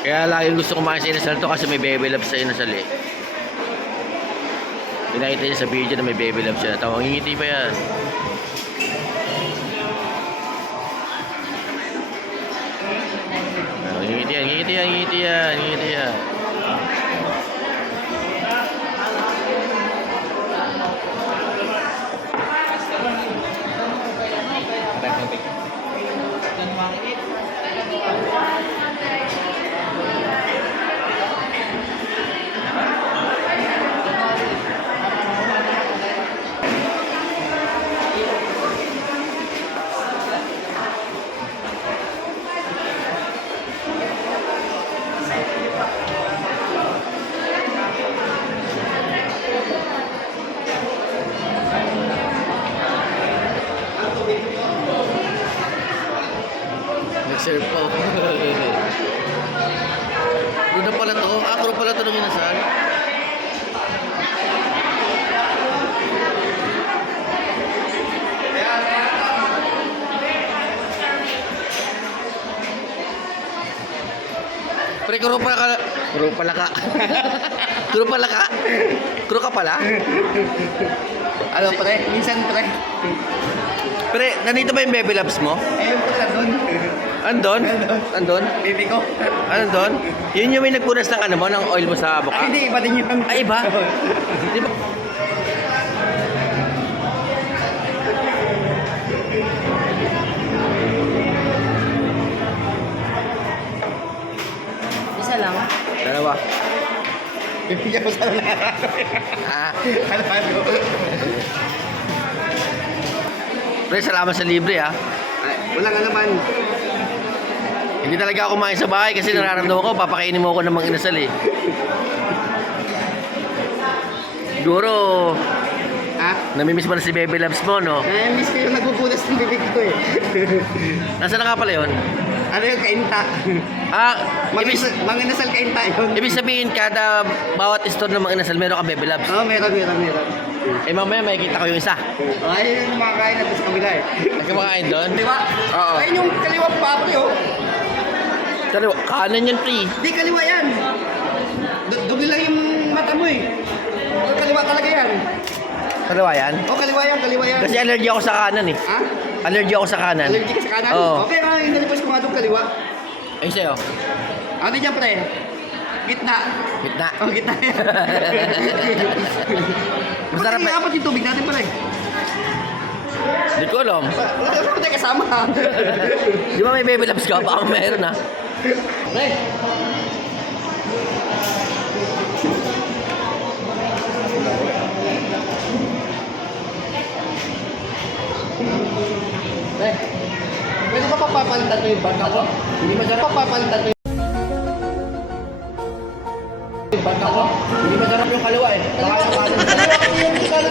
Kaya laging gusto kumain sa inasal to kasi may baby love sa inasal eh. Pinakita niya sa video na may baby love siya. Tawang ngiti pa yan. Ngiti yan, ngiti yan, ngiti yan, ngiti yan. Nag-serve po. Doon na pala to. Akro pala to ng inasal. Pre, kuro pala ka. Kuro pala ka. Kuro pala ka. Kuro ka pala? Ano pre? Minsan pre. Pre, nandito ba yung baby labs mo? Ayun po lang doon. Andon? Andon? Baby ko. Ano doon? Yun yung may nagpunas ng ano mo, ng oil mo sa buka? Ay hindi, iba din yun. Ay, iba? Di ba? Isa lang. Dalawa. Bibigyan ko sa Ah. ano. Pre, salamat sa libre ah. Wala nga naman. Hindi talaga ako kumain sa bahay kasi nararamdaman ko, papakainin mo ako ng mga inasal eh. Siguro, Ha? namimiss mo na si Baby Loves mo, no? Miss ko yung nagbubunas ng bibig ko eh. Nasaan na nga pala yun? Ano yung kainta? Ah, Mga nasal kainta yun. ibig sabihin, kada bawat store ng mga inasal, meron ka Baby Loves. Oo, meron. Eh mamaya makikita ko yung isa. Ay, yung kumakain natin sa kabila eh. Nagkamakain doon? Kaliwa? Oo. Ayun yung kaliwa pa pre oh. Kaliwa, kanan yan, pre. Di kaliwa yan. Dumi lang yung mata mo eh. Kaliwa talaga yan. Kaliwa yan? Oh, kaliwa yan. Kasi allergy ako sa kanan eh. Ha? Allergy ako sa kanan. Allergy ka sa kanan? Oo. Okay, inalipas ko nga itong kaliwa. Ay, sa'yo? Ano dyan, pre? Gitna. Gitna. Oh, gitna yan. Masarap Ba't apat yung tubig natin, pre? Hindi ko alam. Wala pa tayo kasama. Di ba may Baby Loves ka? Baka meron ah. Pre. Pre. Pwede ba papapalitan ko yung bag ako? Hindi masarap papapalitan ko yung bag ako? Hindi masarap yung kaliwa eh. Baka yung kanan. Kaliwa kasi yung kanan